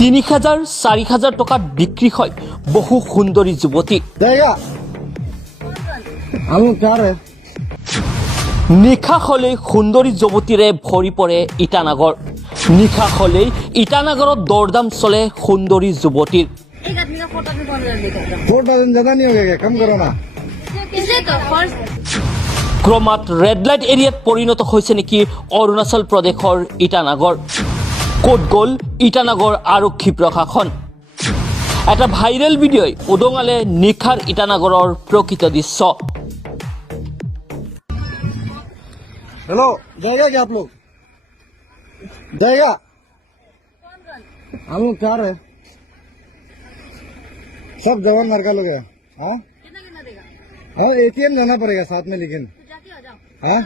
৩,০০০ ৪,০০০ টকাত বিক্রি হয় বহু সুন্দরী যুবতী। নিশা হলেই সুন্দরী যুবতীৰে ভৰি পৰে ইটানগৰ। নিশা হলেই ইটানগৰত দৰদাম চলে সুন্দরী যুবতীৰ। एक आदमी का फोटो भी कौन देखा? 4,000 ज्यादा नहीं हो गया क्या? कम करो ना। इसलिए तो फर्स्ट ক্ৰমাৎ ৰেড লাইট এৰিয়াত পৰিণত হৈছে নেকি অৰুণাচল প্ৰদেশৰ ইটানগৰ। ক'ত গ'ল ইটানগৰ আৰক্ষী প্ৰশাসন? এটা ভাইৰেল ভিডিঅ'ই উদঙালে নিশাৰ ইটানগৰৰ প্ৰকৃত দৃশ্য। हेलो, जाएगा क्या आप लोग? जाएगा? हम लोग चार है, सब जवान लड़का लोग है। हाँ कितना कितना देगा? हाँ, ATM जाना पड़ेगा साथ में, लेकिन तो जाके आ जाओ। हाँ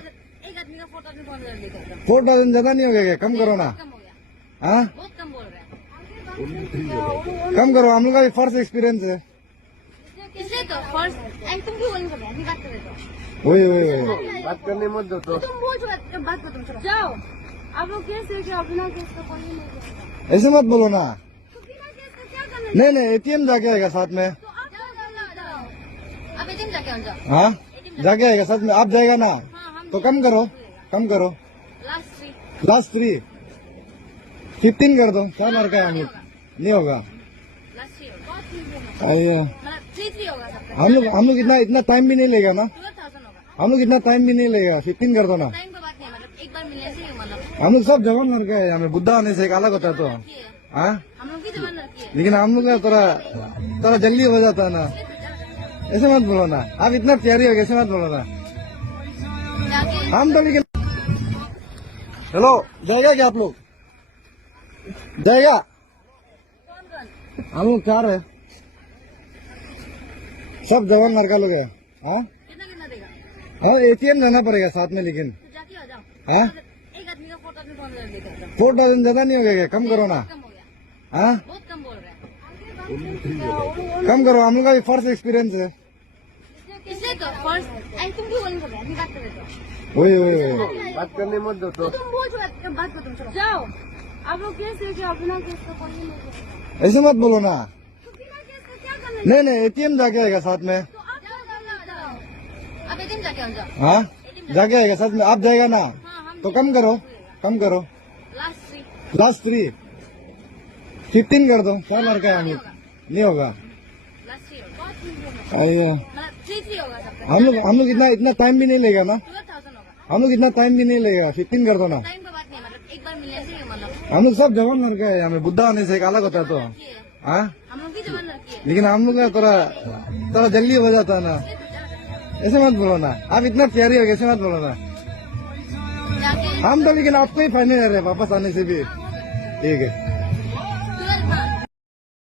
एक आदमी का फोटो भी कौन देखा? 4,000 ज्यादा नहीं हो गया क्या? कम करो ना। कम हो गया, हाँ बहुत कम बोल रहे हैं। कम करो, हम लोग का भी फर्स्ट एक्सपीरियंस है। इसलिए तो फर्स्ट तुम क्यों बोल रहे हो? बात कर रहे हो वही वही वही बात करने मत दो तो तुम बोल चुका, बात कर तुम चलो जाओ। आप लोग केस लेके आओ, बिना केस का कोई नहीं लेगा। ऐसे मत बोलो ना। तो बिना केस का क्या करना है? नहीं नहीं, ATM जाके आएगा साथ में। तो आप जाओ। आप एटीएम जाके आ जाओ। हाँ जाके आएगा साथ में, आप जाएगा ना। हाँ हम तो कम करो, कम करो। लास्ट 3 लास्ट 3 15 कर दो। क्या लड़का है हम लोग? नहीं होगा। लास्ट 3 बहुत easy है। आइए, मतलब 3 होगा सबका। हम लोग इतना टाइम भी नहीं लेगा ना। 12,000 होगा। हम लोग इतना टाइम भी नहीं लेगा। 15 कर दो ना। टाइम का बात नहीं है, मतलब एक बार मिलने से ही मतलब हम लोग सब जवान लड़का है, हमें बुद्धा होने से एक अलग होता है तो। ये है। हाँ हम लोग की जवान लड़की है। लेकिन हम लोग का थोड़ा जल्दी हो जाता है ना। ऐसे मत बोलो ना, आप इतना प्यारी हो, ऐसे मत बोलो ना। जाके हम तो लेकिन हेलो, जाएगा क्या आप लोग? जाएगा? हम लोग चार है, सब जवान लड़का लोग है। हाँ कितना कितना देगा? हाँ, ATM जाना पड़ेगा साथ में, लेकिन तो जाके आ जाओ। हाँ एक आदमी का फोटो भी कौन देखा? 4,000 ज्यादा नहीं हो गया क्या? कम करो ना। कम हो गया, हाँ बहुत कम बोल रहे हैं। कम करो, हम लोग का भी फर्स्ट एक्सपीरियंस है। इसलिए तो फर्स्ट तुम क्यों बोल रहे हो? बात कर रहे हो वही वही वही बात करने मत दो तो तुम बोल चुका, बात कर तुम चलो जाओ। आप लोग केस लेके आओ, बिना केस का कोई नहीं लेगा। ऐसे मत बोलो ना। तो बिना केस का क्या करना है? नहीं नहीं, ATM जाके आएगा साथ में। तो आप जाओ। आप एटीएम जाके आ जाओ। हाँ जाके आएगा साथ में, आप जाएगा ना। हाँ हम तो कम करो, कम करो। लास्ट 3 लास्ट 3 15 कर दो। क्या लड़का है हम लोग? नहीं होगा। लास्ट 3 बहुत easy है। आइए, मतलब 3 होगा सबका। हम लोग इतना टाइम भी नहीं लेगा ना। 12,000 होगा। हम लोग इतना टाइम भी नहीं लेगा। 15 कर दो ना। टाइम का बात नहीं है, मतलब एक बार मिलने से ही मतलब हम लोग सब जवान लड़का है, हमें बुद्धा होने से एक अलग होता है तो। ये है। हाँ हम लोग की जवान लड़की है। लेकिन हम लोग का थोड़ा जल्दी हो जाता है ना। ऐसे मत बोलो ना, आप इतना प्यारी हो, ऐसे मत बोलो ना। जाके हम तो लेकिन आपको ही फाइनल रहे वापस आने से भी। ठीक है।